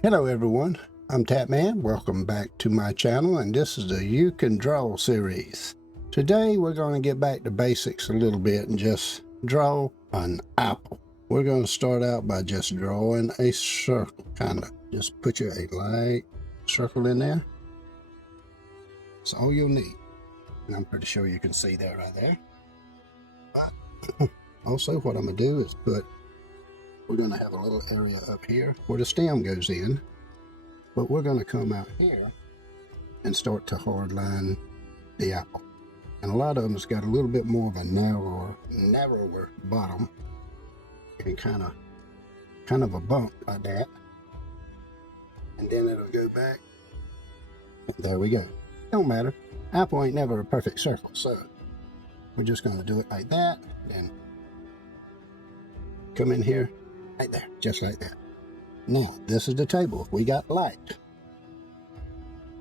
Hello everyone, I'm Tattman. Welcome back to my channel, and this is the You Can Draw series. Today we're going to get back to basics a little bit and just draw an apple. We're going to start out by just drawing a circle, kind of. Just put you a light circle in there. That's all you'll need. And I'm pretty sure you can see that right there. But also what I'm going to do is we're going to have a little area up here where the stem goes in. But we're going to come out here and start to hard line the apple. And a lot of them's got a little bit more of a narrower bottom, and kind of a bump like that. And then it'll go back. And there we go. Don't matter. Apple ain't never a perfect circle, so we're just going to do it like that. Then come in here, right there, just like that. Now, this is the table. If we got light,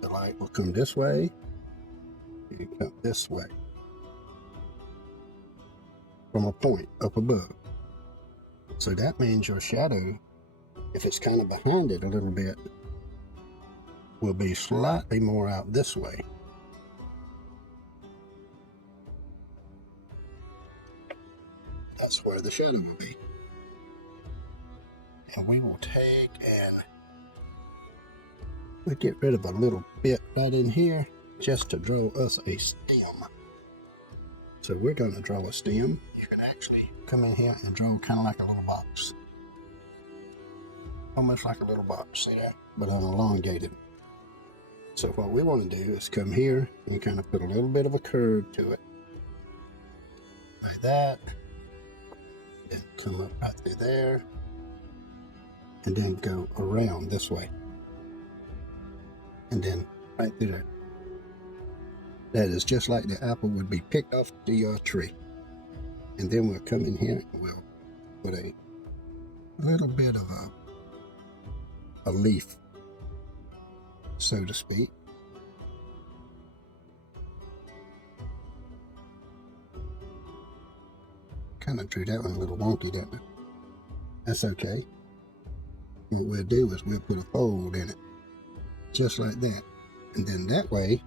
the light will come this way, you come this way, from a point up above. So that means your shadow, if it's kind of behind it a little bit, will be slightly more out this way. That's where the shadow will be. And we will take and we'll get rid of a little bit right in here just to draw us a stem. So we're going to draw a stem. You can actually come in here and draw kind of like a little box. Almost like a little box, see that? But an elongated. So what we want to do is come here and kind of put a little bit of a curve to it. Like that. Then come up right through there. And then go around this way. And then right through there. That is just like the apple would be picked off the tree. And then we'll come in here and we'll put a little bit of a leaf, so to speak. Kind of drew that one a little wonky, don't it? That's okay. What we'll do is we'll put a fold in it, just like that. And then that way,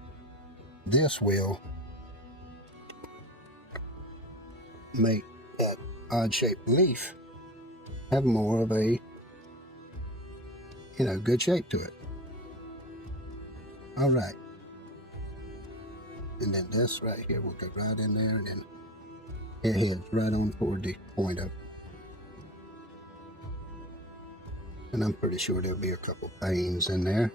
this will make that odd-shaped leaf have more of a, good shape to it. All right. And then this right here will go right in there, and then it heads right on toward the point of it. And I'm pretty sure there'll be a couple veins in there.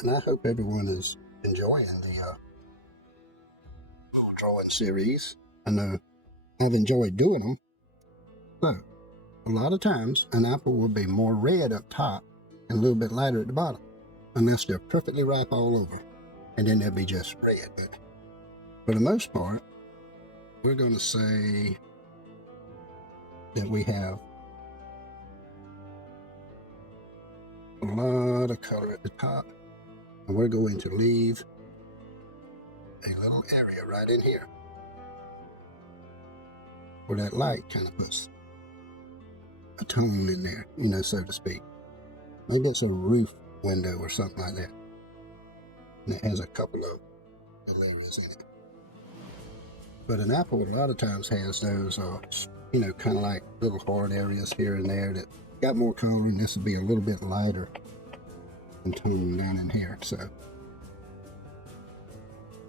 And I hope everyone is enjoying the drawing series. I know I've enjoyed doing them. So, a lot of times, an apple will be more red up top and a little bit lighter at the bottom, unless they're perfectly ripe all over. And then they'll be just red. But for the most part, we're going to say that we have a lot of color at the top. And we're going to leave a little area right in here where that light kind of puts a tone in there, so to speak. Maybe it's a roof window or something like that. And it has a couple of little areas in it. But an apple a lot of times has those, kind of like little hard areas here and there that got more color, and this will be a little bit lighter and tone down in here. So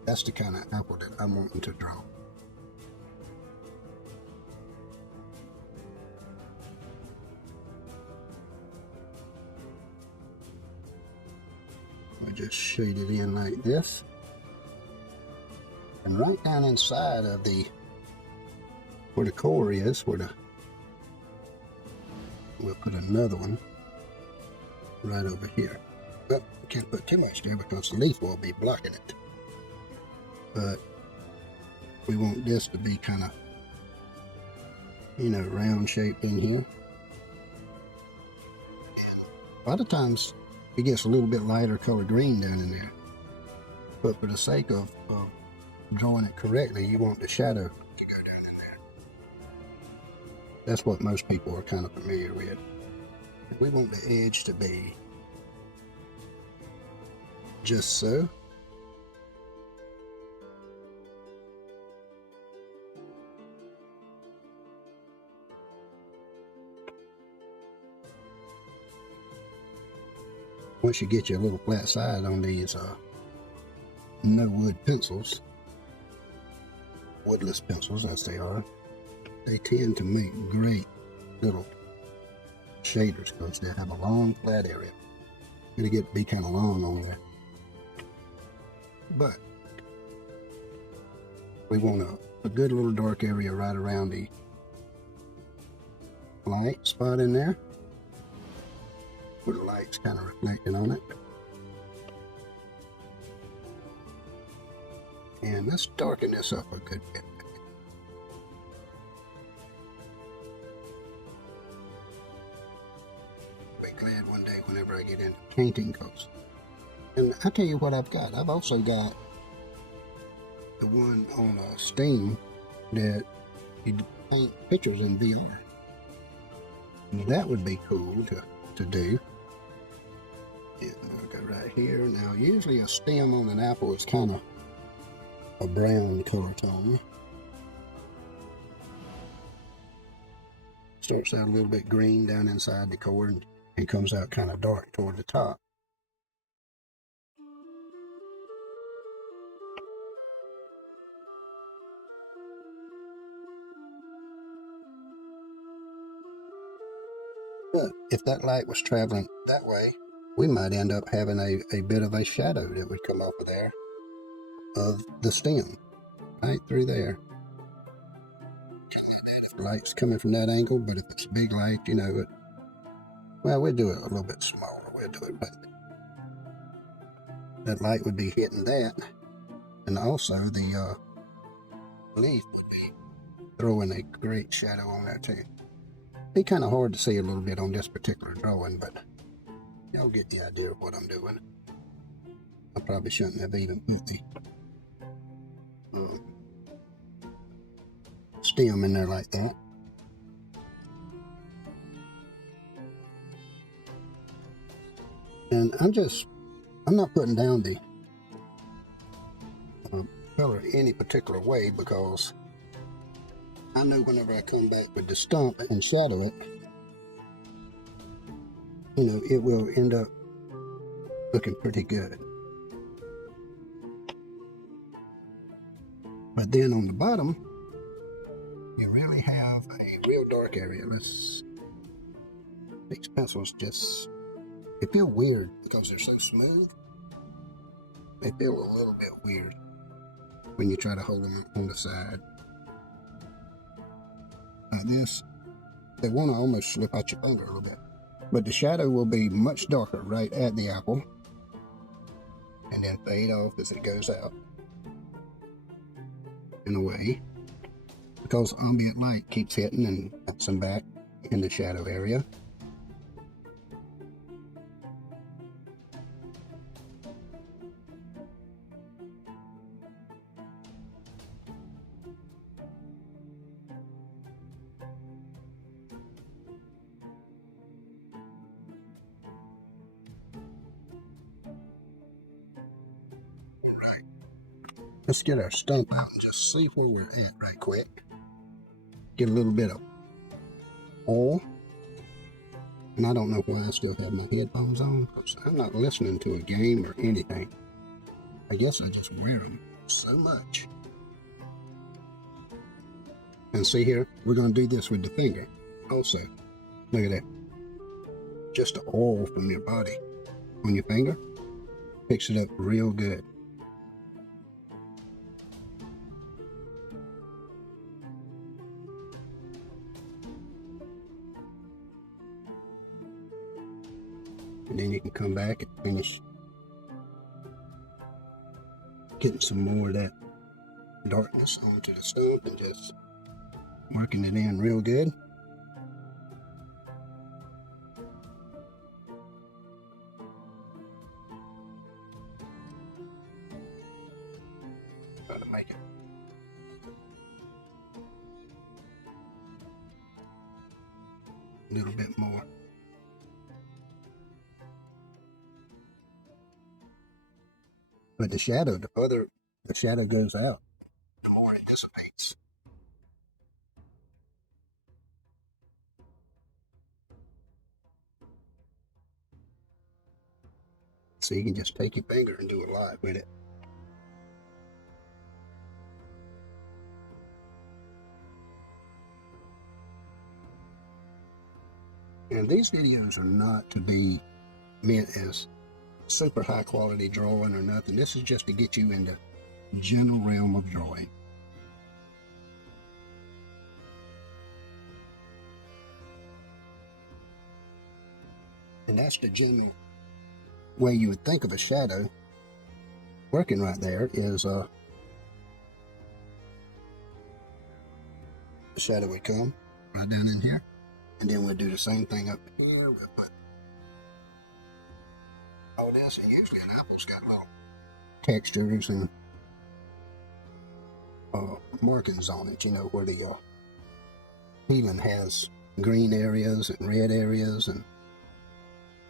that's the kind of apple that I'm wanting to draw. I just shade it in like this. And right down inside of where the core is, we'll put another one right over here. But we can't put too much there because the leaf will be blocking it. But we want this to be kind of, round shaped in here. And a lot of times it gets a little bit lighter color green down in there. But for the sake of drawing it correctly, you want the shadow to go down in there. That's what most people are kind of familiar with. We want the edge to be just so. Once you get your little flat side on these no wood pencils, woodless pencils as they are, they tend to make great little shaders because they have a long flat area. It'll get to be kind of long on there. But we want a good little dark area right around the light spot in there, where the light's kind of reflecting on it. And let's darken this up a good bit. Be glad one day whenever I get into painting goes. And I'll tell you what I've got. I've also got the one on Steam that you paint pictures in VR. And that would be cool to do. And I'll go right here. Now, usually a stem on an apple is kind of a brown color tone. Starts out a little bit green down inside the core and comes out kind of dark toward the top. But if that light was traveling that way, we might end up having a bit of a shadow that would come off of there of the stem, right through there. If the light's coming from that angle, but if it's a big light, you know, well, we'll do it a little bit smaller. We'll do it, but that light would be hitting that, and also the leaf would be throwing a great shadow on there too. Be kind of hard to see a little bit on this particular drawing, but y'all get the idea of what I'm doing. I probably shouldn't have even put the stem in there like that. And I'm not putting down the color any particular way, because I know whenever I come back with the stump and shadow it, you know, it will end up looking pretty good. But then on the bottom, you really have a real dark area. These pencils they feel weird because they're so smooth. They feel a little bit weird when you try to hold them on the side. Like this, they want to almost slip out your finger a little bit. But the shadow will be much darker right at the apple, and then fade off as it goes out and away, because ambient light keeps hitting and bouncing back in the shadow area. Alright, let's get our stump out and just see where we're at right quick. Get a little bit of oil. And I don't know why I still have my headphones on, because I'm not listening to a game or anything. I guess I just wear them so much. And see here, we're going to do this with the finger also. Look at that. Just the oil from your body on your finger picks it up real good. And then you can come back and finish getting some more of that darkness onto the stump and just working it in real good. Try to make it a little bit more. But the shadow, the further the shadow goes out, the more it dissipates. So you can just take your finger and do a lot with it. And these videos are not to be meant as super high quality drawing or nothing. This is just to get you in the general realm of drawing. And that's the general way you would think of a shadow working right there is the shadow would come right down in here, and then we'll do the same thing up here. We'll put all this, and usually an apple's got little textures and markings on it, you know, where the peeling has green areas and red areas and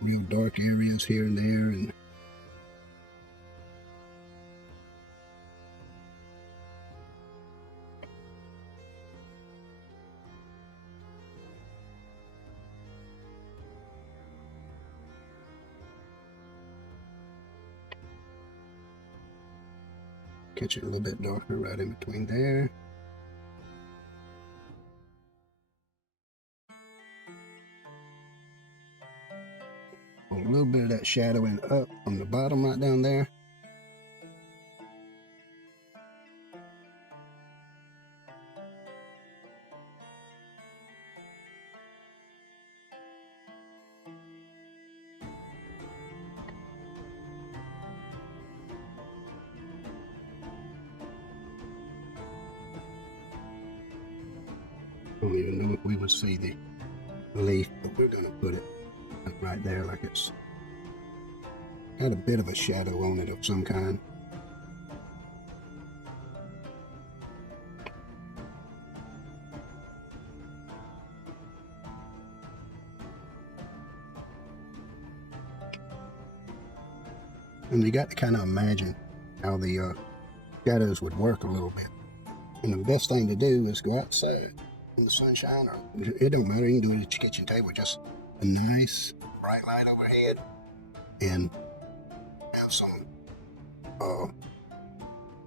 real dark areas here and there, and catch it a little bit darker right in between there. A little bit of that shadowing up from the bottom right down there. I don't even know if we would see the leaf, but we're going to put it right there like it's got a bit of a shadow on it of some kind. And you got to kind of imagine how the shadows would work a little bit. And the best thing to do is go outside in the sunshine, or it don't matter, you can do it at your kitchen table, just a nice bright light overhead, and have some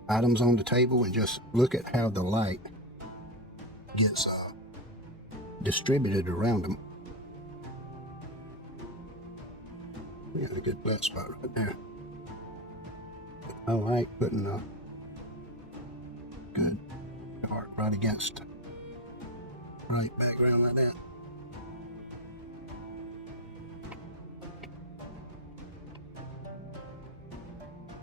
items on the table, and just look at how the light gets distributed around them. We got a good flat spot right there. I like putting a good dark right against bright background like that.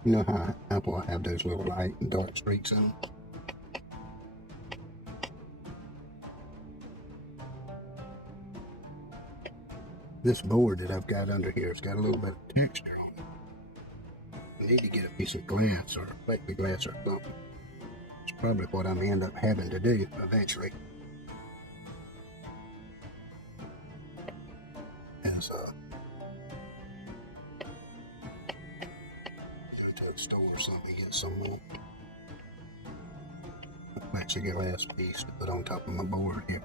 You know how Apple have those little light and dark streaks in them? This board that I've got under here has got a little bit of texture on it. I need to get a piece of glass or plexiglass or something. It's probably what I'm end up having to do eventually. As go to a store or something, get some more plexiglass piece to put on top of my board here.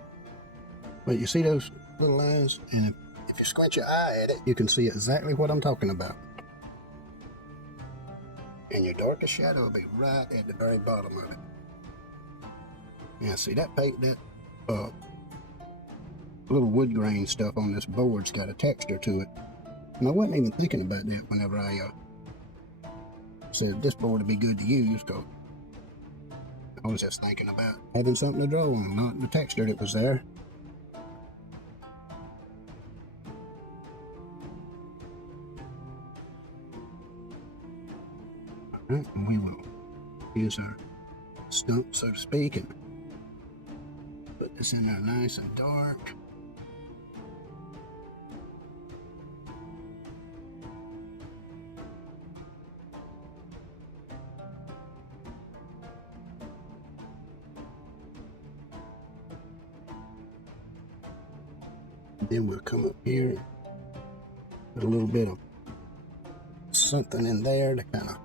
But you see those little lines, and if you squint your eye at it, you can see exactly what I'm talking about. And your darkest shadow will be right at the very bottom of it. Yeah, see that little wood grain stuff on this board's got a texture to it. And I wasn't even thinking about that whenever I said this board would be good to use, because I was just thinking about having something to draw on, not the texture that was there. Alright, we will use our stump, so to speak, and put this in there nice and dark. Then we'll come up here and put a little bit of something in there to kind of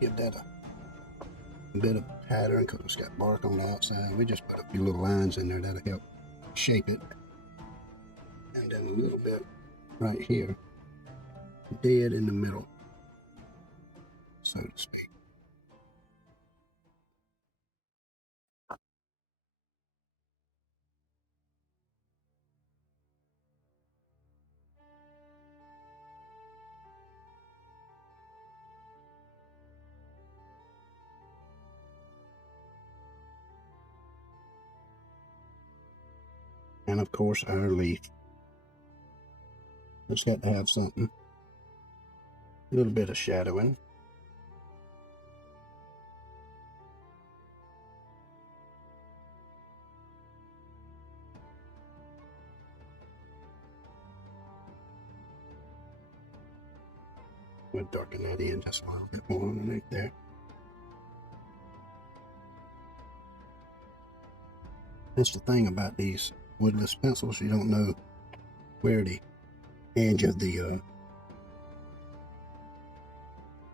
give that a bit of pattern, because it's got bark on the outside. We just put a few little lines in there that'll help shape it. And then a little bit right here, dead in the middle, so to speak. And of course our leaf. It's got to have something. A little bit of shadowing. We'll darken that in just a little bit more underneath there. That's the thing about these woodless pencils, you don't know where the edge of the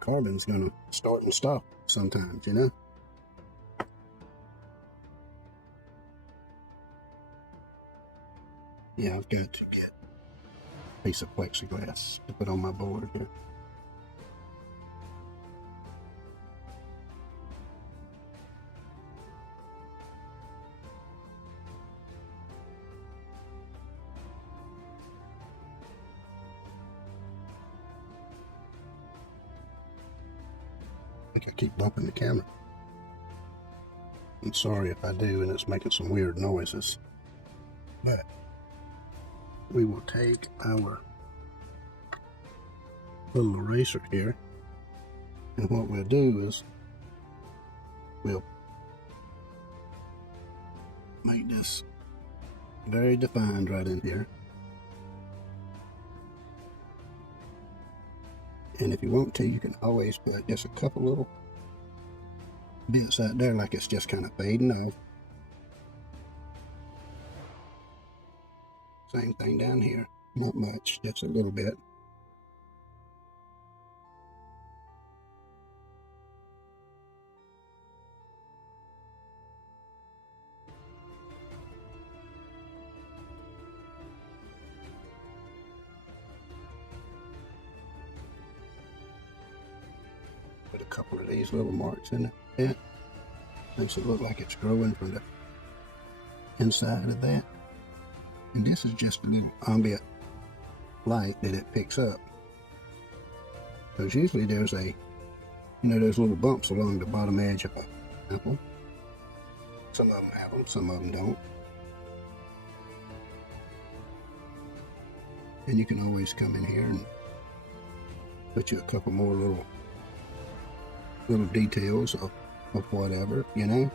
carbon's going to start and stop sometimes, you know. Yeah, I've got to get a piece of plexiglass to put on my board here. I keep bumping the camera. I'm sorry if I do, and it's making some weird noises. But we will take our little eraser here, and what we'll do is we'll make this very defined right in here. And if you want to, you can always put just a couple little bits out there, like it's just kind of fading off. Same thing down here. Not much, just a little bit. Put a couple of these little marks in it. Makes it look like it's growing from the inside of that. And this is just a little ambient light that it picks up. Because usually there's those little bumps along the bottom edge of an apple. Some of them have them, some of them don't. And you can always come in here and put you a couple more little details of whatever, you know.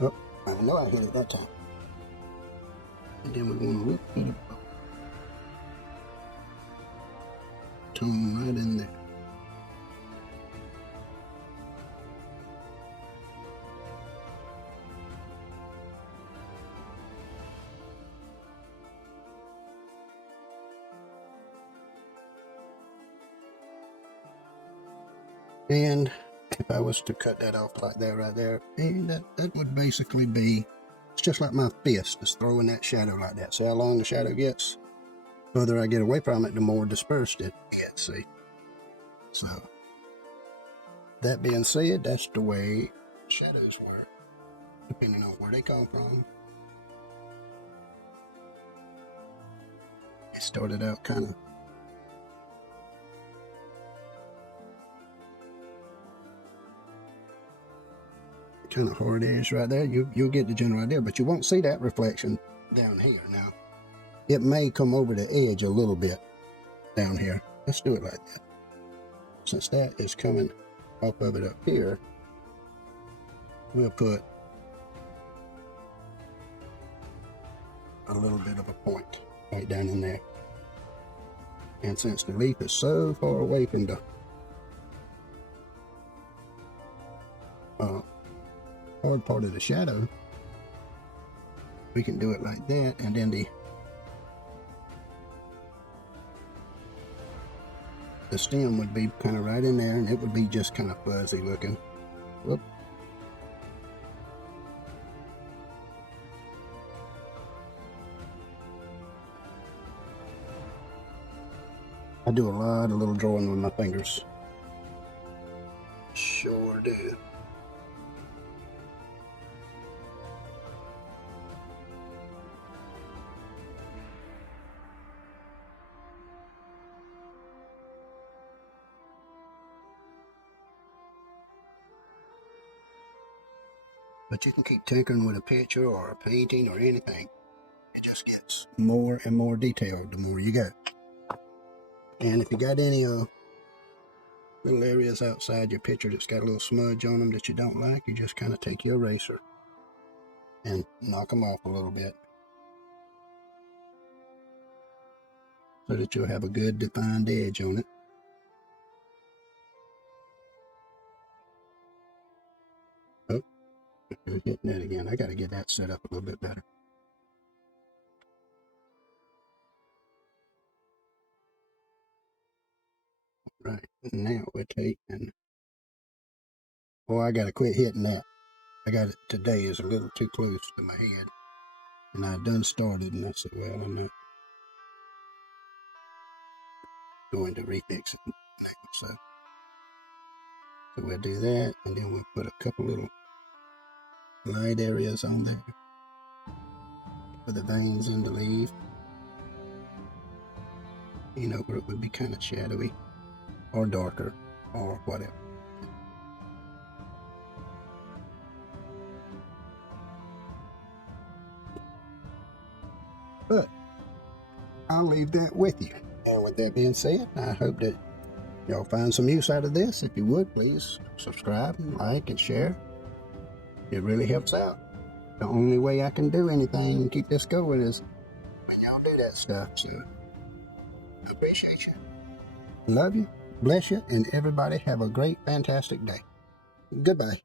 Oh, I know I hit it that time. And then we want a little bit of tone right in there. And if I was to cut that off like that right there, and that would basically be, it's just like my fist is throwing that shadow like that. See how long the shadow gets? The further I get away from it, the more dispersed it gets, see? So, that being said, that's the way shadows work, depending on where they come from. It started out kind of hard edge right there. You'll get the general idea, but you won't see that reflection down here. Now, it may come over the edge a little bit down here. Let's do it like that. Since that is coming off of it up here, we'll put a little bit of a point right down in there. And since the leaf is so far away from the hard part of the shadow, we can do it like that, and then the stem would be kind of right in there, and it would be just kind of fuzzy looking. Whoop. I do a lot of little drawing with my fingers. Sure do. But you can keep tinkering with a picture or a painting or anything. It just gets more and more detailed the more you go. And if you got any little areas outside your picture that's got a little smudge on them that you don't like, you just kind of take your eraser and knock them off a little bit so that you'll have a good defined edge on it. Oh, I'm hitting that again. I got to get that set up a little bit better. Right, now we take and, oh, I got to quit hitting that. I got it today is a little too close to my head, and I done started, and I said, well, I'm not going to refix it. So we'll do that, and then we'll put a couple little light areas on there for the veins in the leaf. You know, where it would be kind of shadowy or darker or whatever. But I'll leave that with you. And with that being said, I hope that y'all find some use out of this. If you would, please subscribe and like and share. It really helps out. The only way I can do anything and keep this going is when y'all do that stuff. So I appreciate you. Love you, bless you, and everybody have a great, fantastic day. Goodbye.